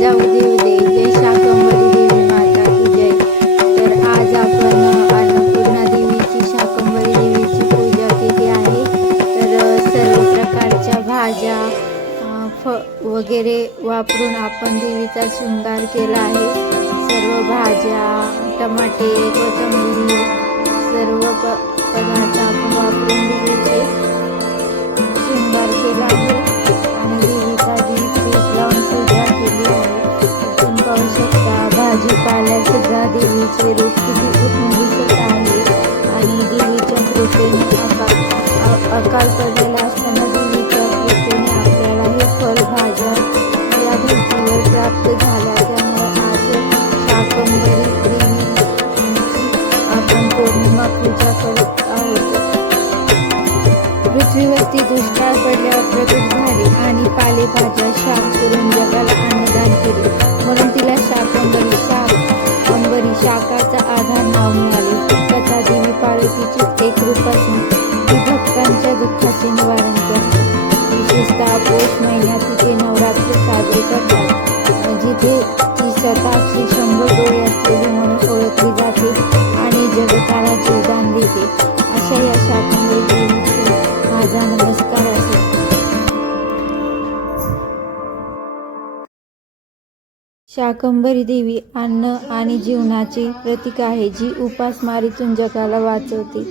जाऊ देव दे जय शाकंभरी देवी माता की जय. तर आज आपण अन्नपूर्णा देवीची शाकंभरी देवीची पूजा केली आहे. तर सर्व प्रकारच्या भाज्या फ वगैरे वापरून आपण देवीचा शृंगार केला आहे. सर्व भाज्या टमाटे कोथिंबीर सर्व प पदार्थ आपण वापरून देवीचे दीपाला सुद्धा देवीचे रूप किती उत्तम दिसत आहे आणि देवीच्या कृपेने अकाल अकाल पडलेला असताना देवीच्या कृपेने आपल्याला हे फळभाज्या या धरतीवर प्राप्त झाल्या. त्यामुळे आज शाकंभरी देवी आपण पौर्णिमा पूजा करत आहोत. पृथ्वीवरती दुष्काळ पडल्यावर प्रकट झाली आणि पालेभाज्या शाक अंबरी आधार नाव मिळाले. ही कथा देवी पार्वतीची एक रूप असून ती भक्तांच्या दुःखाचे निवारण करते. विशेषतः पौष महिन्यात तिचे नवरात्र साजरे करतात. जिथे ती स्वतः श्री शंभर डोळे असलेली म्हणून ओळखली जाते आणि जगताला जीवदान देते. अशा या शाकंभरी माझा नमस्कार असेल शाकंभरी देवी अन्न आणि जीवनाचे प्रतीक आहे जी उपासमारीतून जगाला वाचवते.